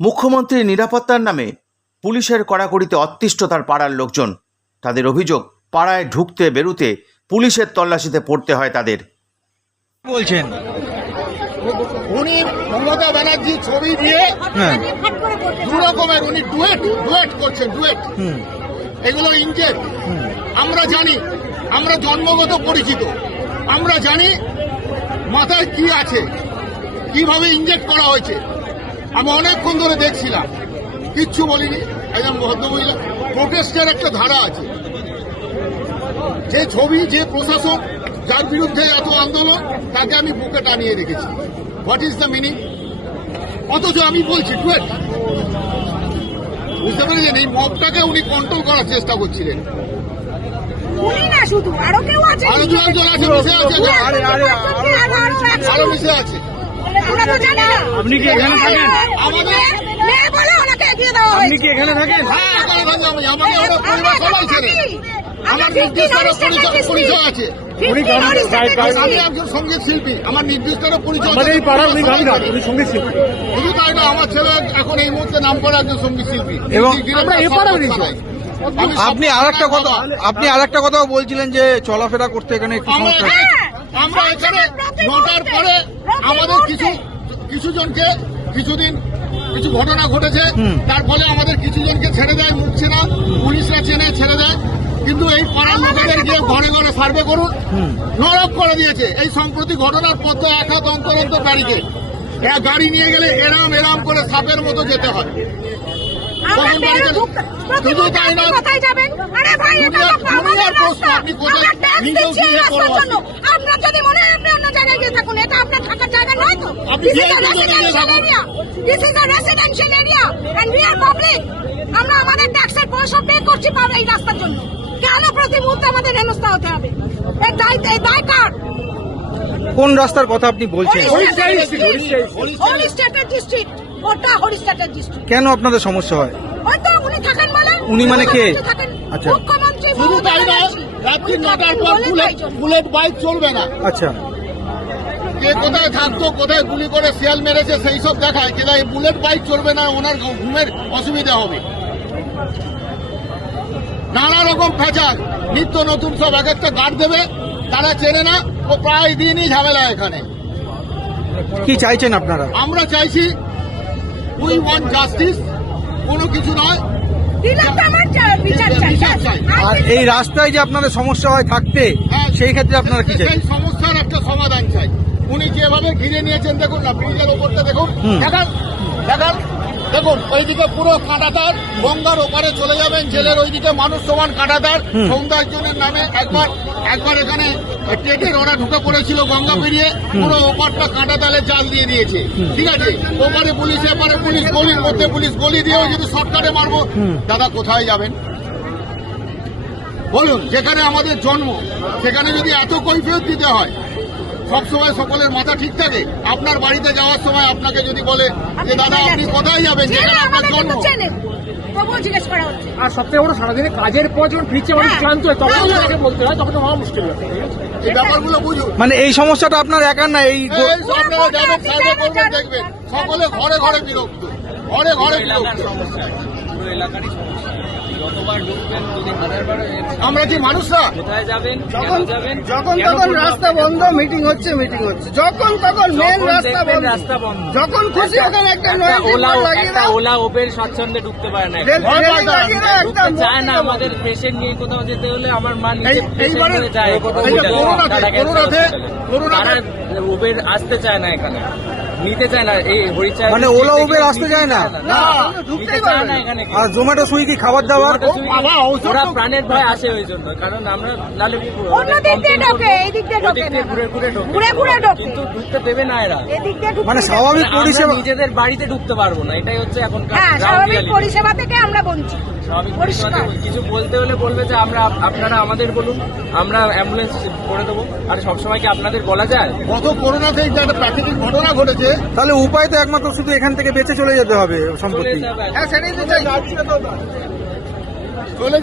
মুখ্যমন্ত্রীর নিরাপত্তার নামে পুলিশের কড়াকড়িতে অতিষ্ঠ তার পাড়ার লোকজন। তাদের অভিযোগ, পাড়ায় ঢুকতে বেরুতে পুলিশের তল্লাশিতে পড়তে হয় তাদের। বলছেন উনি মমতা ব্যানার্জি ছবি দিয়ে দু রকমের উনি ডুয়েট করছেন, ডুয়েট। এগুলো ইনজেক্ট আমরা জানি, আমরা জন্মগত পরিচিত, আমরা জানি মাথায় কি আছে, কিভাবে ইনজেক্ট করা হয়েছে। আমি অনেকক্ষণ ধরে দেখছিলাম, কিচ্ছু বলিনি। একজন ভদ্রমহিলা, প্রোটেস্টের একটা ধারা আছে, যে ছবি, যে প্রশাসন, যার বিরুদ্ধে এত আন্দোলন, তাকে আমি বুকে টানিয়ে রেখেছি। What is the meaning? অথচ আমি বলছি ডুয়েট। বুঝতে পেরেছেন? এই মবটাকে উনি কন্ট্রোল করার চেষ্টা করছিলেন। উনি না শুধু, আরো কেউ আছে, আরো দু একজন আছে, মিশে আছে, আরো মিশে আছে। আমরা তো জানি না। আপনি কি এখানে থাকেন? আমাদের মেয়ে বলে ওনাকে এগিয়ে দেওয়া আপনি হয়েছে। কি এখানে থাকেন? হ্যাঁ, এখানে থাকি আমি। আমাকে ওরা পরিবার সবাই ছেড়ে। আমার নির্দিষ্ট পরিচয় আছে। আমি একজন সঙ্গীত শিল্পী, আমার নির্দিষ্ট পরিচয়। আমাদের এই পাড়ার উনি গান গান, উনি সঙ্গীত শিল্পী। শুধু তাই না, আমার ছেলে এখন এই মুহূর্তে নাম করা একজন সঙ্গীত শিল্পী। এবং আমরা এ পাড়ার আপনি আরেকটা কথাও বলছিলেন যে চলাফেরা করতে এখানে একটু সমস্যা হয়। আমরা এখানে 9টার পরে আমাদের কিছু জনকে কিছুদিন কিছু ঘটনা ঘটেছে, তার ফলে আমাদের কিছু জনকে ছেড়ে দেয়, মুখ চেনা পুলিশরা চেনে ছেড়ে দেয়। কিন্তু এই পাড়ার লোকেদের গিয়ে ঘরে ঘরে সার্ভে করুন, নরক করে দিয়েছে। এই সম্প্রতি ঘটনার পর তো এক হাত অন্তর অন্তর ব্যারিকেড, গাড়ি নিয়ে গেলে এরাম এরাম করে সাপের মতো যেতে হয়। শুধু তাই না, দুনিয়ার প্রশ্ন, আপনি কোথায় নিজেও গিয়ে করবেন? আপনার যদি মনে হয় আপনি অন্য জায়গায় গিয়ে থাকুন, এটা আপনার থাকার জায়গা নয় তো। আপনি This is গিয়ে a কোথায় গিয়ে residential থাকুন? area. This is a residential area and we are public. আমরা আমাদের ট্যাক্সের পয়সা পে করছি পাবে এই রাস্তার জন্য। কেন প্রতি মুহূর্তে আমাদের হেনস্থা হতে হবে? এই দায় কার? কোন রাস্তার কথা আপনি বলছেন? হরিস্টেটের ডিস্ট্রিক্ট, ওটা হরিস্টেটের ডিস্ট্রিক্ট। কেন আপনাদের সমস্যা হয়? হয়তো উনি থাকেন বলে। উনি মানে কে? আচ্ছা। মুখ্যমন্ত্রী। শুধু তাই না, রাত্রি 9টার পর বুলেট বাইক চলবে না। আচ্ছা, কে কোথায় থাকতো, কোথায় গুলি করে শিয়াল মেরেছে, সেই সব দেখায়। কিন্তু এই বুলেট বাইক চলবে না, ওনার ঘুমের অসুবিধা হবে। নানা রকম ফ্যাচার, নিত্য নতুন সব এক একটা গার্ড দেবে, তারা চেনে না। ও প্রায় দিনই ঝামেলা এখানে। কি চাইছেন আপনারা? আমরা চাইছি উই ওয়ান্ট জাস্টিস, কোনো কিছু নয়, বিচার চাই। আর এই রাস্তায় যে আপনাদের সমস্যা হয় থাকতে, সেই ক্ষেত্রে আপনারা কি চাই? সেই সমস্যার একটা সমাধান চাই। উনি যেভাবে ঘিরে নিয়েছেন, দেখুন না, ব্রিজের ওপরটা দেখুন, দেখুন ওইদিকে পুরো কাঁটাতার, গঙ্গার ওপারে চলে যাবেন, জেলের ওইদিকে মানুষ সমান কাঁটাতার। সৌন্দর্যের নামে একবার এখানে টেকের ওরা ঢুকে পড়েছিল, গঙ্গা পেরিয়ে পুরো ওপারটা কাঁটাতালের জাল দিয়ে দিয়েছে। ঠিক আছে, ওপারে পুলিশ, এপারে পুলিশ, গলির মধ্যে পুলিশ, গলি দিয়েও যদি শর্টকাটে মারবো, দাদা কোথায় যাবেন বলুন? যেখানে আমাদের জন্ম, সেখানে যদি এত কৈফিয়ত দিতে হয়, সবসময় সকলের মাথা ঠিক থাকে। আপনার বাড়িতে যাওয়ার সময় আপনাকে যদি বলে যে দাদা আপনি কোথায় যাবেন, যেখানে আপনার জন্ম, আর সবথেকে বড় সারাদিনে কাজের পর যখন ফিরছে মানুষ ক্লান্ত হয়, তখন তাকে বলতে হয়, তখন তো হওয়া মুশকিল হয়। এই ব্যাপারগুলো বুঝুন। মানে এই সমস্যাটা আপনার একার না, এই আপনারা যাবেন, সার্ভে করবেন, দেখবেন সকলে ঘরে ঘরে বিরক্ত, ঘরে ঘরে বিরক্ত। আমরা কি মানুষরা? যখন তখন রাস্তা বন্ধ, মিটিং হচ্ছে, যখন তখন মেন রাস্তা বন্ধ, যখন খুশি ওখানে একটা ওলা ওবের স্বাচ্ছন্দ্যে ঢুকতে পারে না, চায় না। আমাদের পেশেন্ট নিয়ে কোথাও যেতে হলে আমার মা নিজে পেশেন্ট যায়, ওবের আসতে চায় না, এখানে নিতে চায় না। এই হরিচাঁদ মানে ওলা উবের আসতে চায় না, নিতে চায় না এখানে। আর জোম্যাটো সুইগি খাবার দাবার ওরা প্রাণের ভয় আসে ওই জন্য, কারণ আমরা নালে ঘুরে ঢোকে, কিন্তু ঢুকতে দেবে না এরা। মানে স্বাভাবিক পরিষেবা, নিজেদের বাড়িতে ঢুকতে পারবো না, এটাই হচ্ছে এখন স্বাভাবিক পরিষেবা থেকে আমরা বঞ্চিত। স্বাভাবিক পরিষেবা কিছু বলতে হলে বলবে যে আপনারা আমাদের বলুন, আমরা অ্যাম্বুলেন্স করে দেবো। আর সবসময় কি আপনাদের বলা যায়? গত করোনা থেকে একটা প্রাকৃতিক ঘটনা ঘটেছে, তাহলে উপায় তো একমাত্র শুধু এখান থেকে বেঁচে চলে যেতে হবে সম্পত্তি। চলে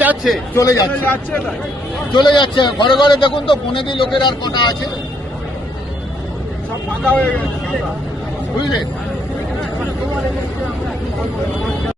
যাচ্ছে ঘরে ঘরে। দেখুন তো বনেদি লোকের আর কটা আছে, বুঝলেন?